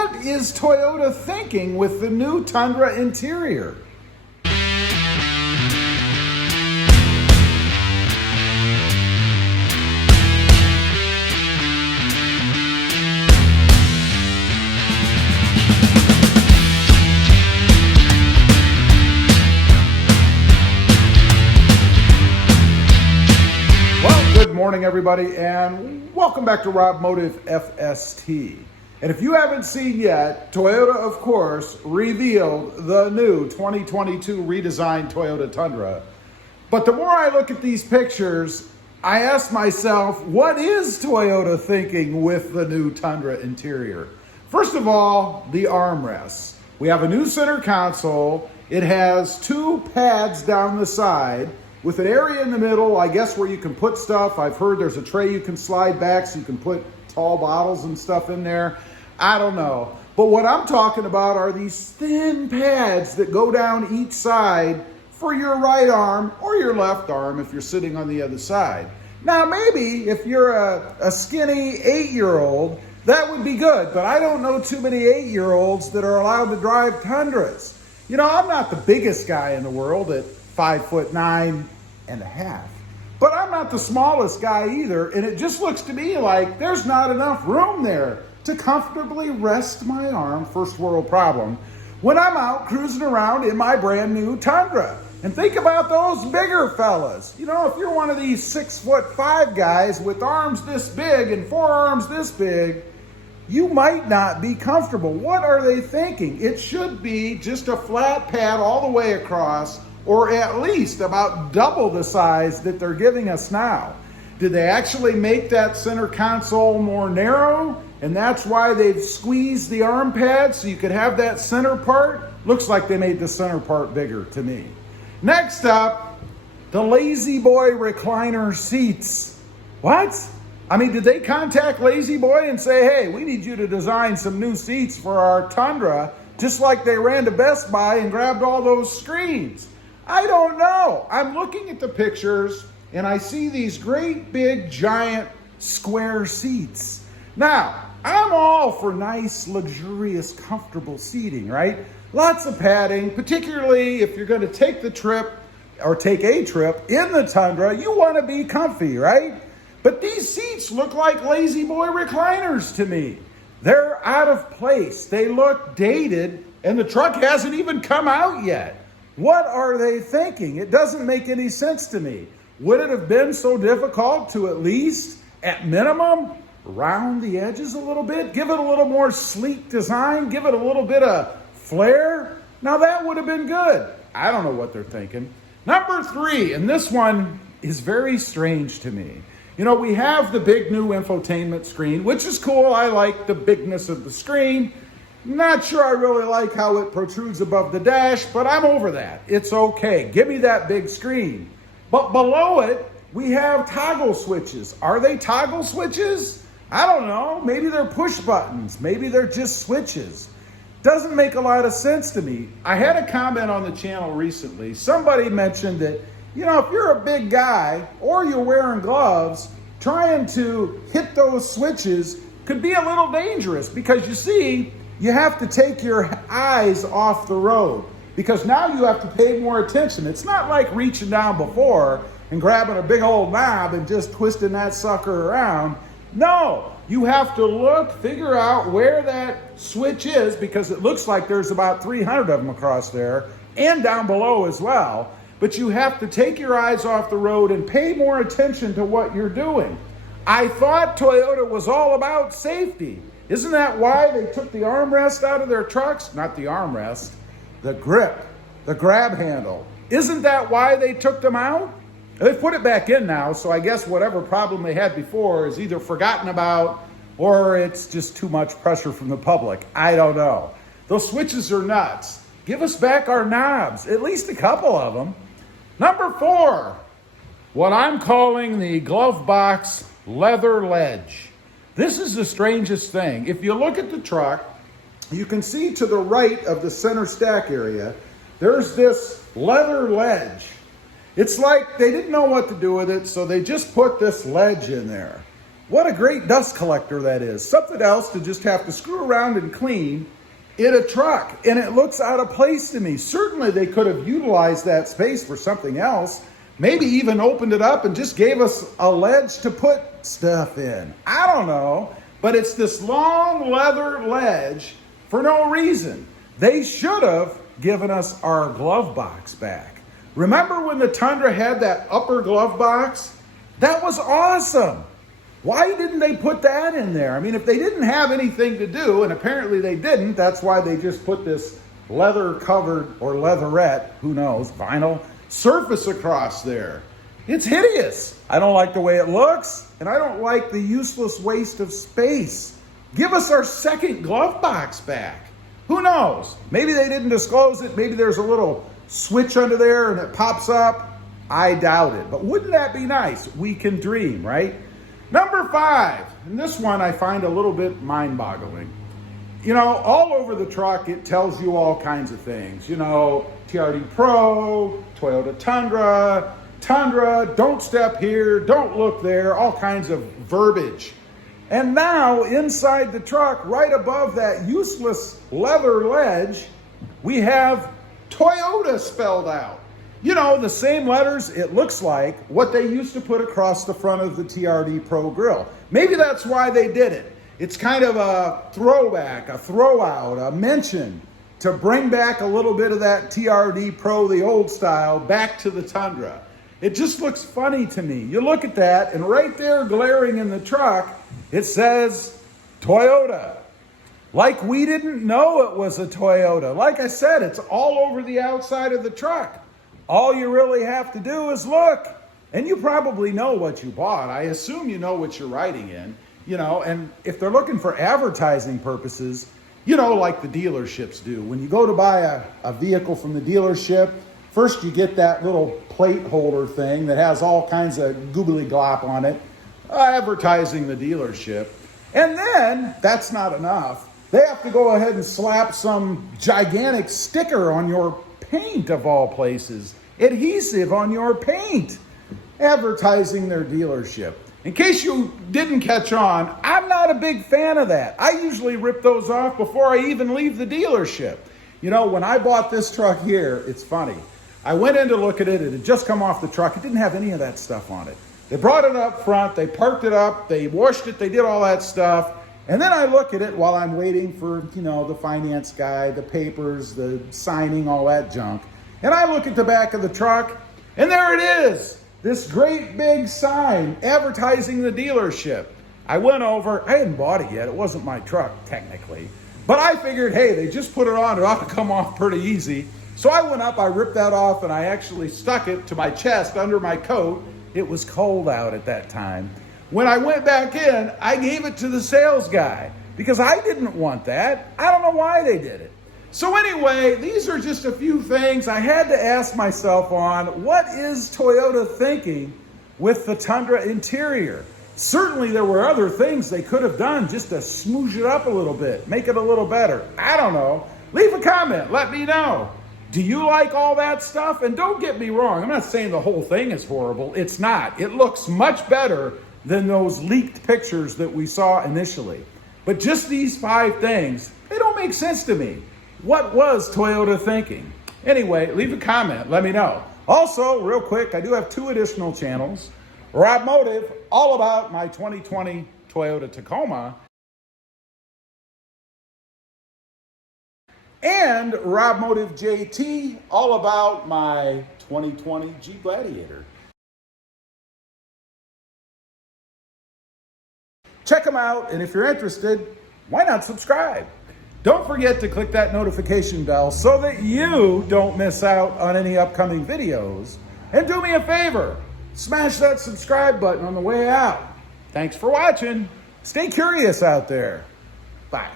what is Toyota thinking with the new Tundra Interior? Good morning, everybody, and welcome back to Rob Motive FST. And if you haven't seen yet, Toyota, of course, revealed the new 2022 redesigned Toyota Tundra. But the more I look at these pictures, I ask myself, what is Toyota thinking with the new Tundra Interior? First of all, the armrests. We have a new center console. It has two pads down the side, with an area in the middle, I guess, where you can put stuff. I've heard there's a tray you can slide back so you can put tall bottles and stuff in there. I don't know. But what I'm talking about are these thin pads that go down each side for your right arm or your left arm if you're sitting on the other side. Now, maybe if you're a skinny 8-year-old, that would be good. But I don't know too many 8-year-olds that are allowed to drive Tundras. You know, I'm not the biggest guy in the world at 5'9.5", but I'm not the smallest guy either, and it just looks to me like there's not enough room there to comfortably rest my arm, first world problem, when I'm out cruising around in my brand new Tundra. And think about those bigger fellas. You know, if you're one of these 6'5" guys with arms this big and forearms this big, you might not be comfortable. What are they thinking? It should be just a flat pad all the way across, or at least about double the size that they're giving us now. Did they actually make that center console more narrow? And that's why they've squeezed the arm pad so you could have that center part? Looks like they made the center part bigger to me. Next up, the Lazy Boy recliner seats. What? I mean, did they contact Lazy Boy and say, hey, we need you to design some new seats for our Tundra, just like they ran to Best Buy and grabbed all those screens? I don't know. I'm looking at the pictures and I see these great big giant square seats. Now, I'm all for nice, luxurious, comfortable seating, right? Lots of padding, particularly if you're going to take the trip or take a trip in the Tundra, you want to be comfy, right? But these seats look like Lazy Boy recliners to me. They're out of place. They look dated and the truck hasn't even come out yet. What are they thinking? It doesn't make any sense to me. Would it have been so difficult to at least, at minimum, round the edges a little bit? Give it a little more sleek design? Give it a little bit of flair? Now that would have been good. I don't know what they're thinking. Number 3, and this one is very strange to me. You know, we have the big new infotainment screen, which is cool. I like the bigness of the screen. Not sure I really like how it protrudes above the dash, but I'm over that. It's okay. Give me that big screen. But below it, we have toggle switches. Are they toggle switches? I don't know. Maybe they're push buttons. Maybe they're just switches. Doesn't make a lot of sense to me. I had a comment on the channel recently. Somebody mentioned that, you know, if you're a big guy or you're wearing gloves, trying to hit those switches could be a little dangerous because you see, you have to take your eyes off the road because now you have to pay more attention. It's not like reaching down before and grabbing a big old knob and just twisting that sucker around. No, you have to look, figure out where that switch is because it looks like there's about 300 of them across there and down below as well. But you have to take your eyes off the road and pay more attention to what you're doing. I thought Toyota was all about safety. Isn't that why they took the armrest out of their trucks? Not the armrest, the grip, the grab handle. Isn't that why they took them out? They put it back in now, so I guess whatever problem they had before is either forgotten about or it's just too much pressure from the public. I don't know. Those switches are nuts. Give us back our knobs, at least a couple of them. Number 4, what I'm calling the glove box leather ledge. This is the strangest thing. If you look at the truck, you can see to the right of the center stack area, there's this leather ledge. It's like they didn't know what to do with it, so they just put this ledge in there. What a great dust collector that is. Something else to just have to screw around and clean in a truck. And it looks out of place to me. Certainly they could have utilized that space for something else. Maybe even opened it up and just gave us a ledge to put stuff in. I don't know. But it's this long leather ledge for no reason. They should have given us our glove box back. Remember when the Tundra had that upper glove box? That was awesome. Why didn't they put that in there? I mean, if they didn't have anything to do, and apparently they didn't, that's why they just put this leather covered or leatherette, who knows, vinyl surface across there. It's hideous. I don't like the way it looks, and I don't like the useless waste of space. Give us our second glove box back. Who knows? Maybe they didn't disclose it. Maybe there's a little switch under there and it pops up. I doubt it, but wouldn't that be nice? We can dream, right? Number 5, and this one I find a little bit mind-boggling. You know, all over the truck, it tells you all kinds of things. You know, TRD Pro, Toyota Tundra, don't step here, don't look there, all kinds of verbiage. And now, inside the truck, right above that useless leather ledge, we have Toyota spelled out. You know, the same letters, it looks like, what they used to put across the front of the TRD Pro grill. Maybe that's why they did it. It's kind of a throwback, a throwout, a mention to bring back a little bit of that TRD Pro, the old style, back to the Tundra. It just looks funny to me. You look at that, and right there glaring in the truck, it says Toyota. Like we didn't know it was a Toyota. Like I said, it's all over the outside of the truck. All you really have to do is look. And you probably know what you bought. I assume you know what you're riding in. You know, and if they're looking for advertising purposes, you know, like the dealerships do. When you go to buy a vehicle from the dealership, first you get that little plate holder thing that has all kinds of googly glop on it, advertising the dealership. And then, that's not enough. They have to go ahead and slap some gigantic sticker on your paint, of all places. Adhesive on your paint. Advertising their dealership. In case you didn't catch on, I'm not a big fan of that. I usually rip those off before I even leave the dealership. You know, when I bought this truck here, it's funny. I went in to look at it. It had just come off the truck. It didn't have any of that stuff on it. They brought it up front. They parked it up. They washed it. They did all that stuff. And then I look at it while I'm waiting for, you know, the finance guy, the papers, the signing, all that junk. And I look at the back of the truck, and there it is. This great big sign advertising the dealership. I went over. I hadn't bought it yet. It wasn't my truck, technically. But I figured, hey, they just put it on. It ought to come off pretty easy. So I went up. I ripped that off, and I actually stuck it to my chest under my coat. It was cold out at that time. When I went back in, I gave it to the sales guy because I didn't want that. I don't know why they did it. So anyway, these are just a few things I had to ask myself on. What is Toyota thinking with the Tundra Interior? Certainly there were other things they could have done just to smoosh it up a little bit, make it a little better. I don't know. Leave a comment. Let me know. Do you like all that stuff? And don't get me wrong. I'm not saying the whole thing is horrible. It's not. It looks much better than those leaked pictures that we saw initially. But just these 5 things, they don't make sense to me. What was Toyota thinking? Anyway, leave a comment. Let me know. Also, real quick, I do have 2 additional channels. Rob Motive, all about my 2020 Toyota Tacoma. And Rob Motive JT, all about my 2020 Jeep Gladiator. Check them out, and if you're interested, why not subscribe? Don't forget to click that notification bell so that you don't miss out on any upcoming videos. And do me a favor, smash that subscribe button on the way out. Thanks for watching. Stay curious out there. Bye.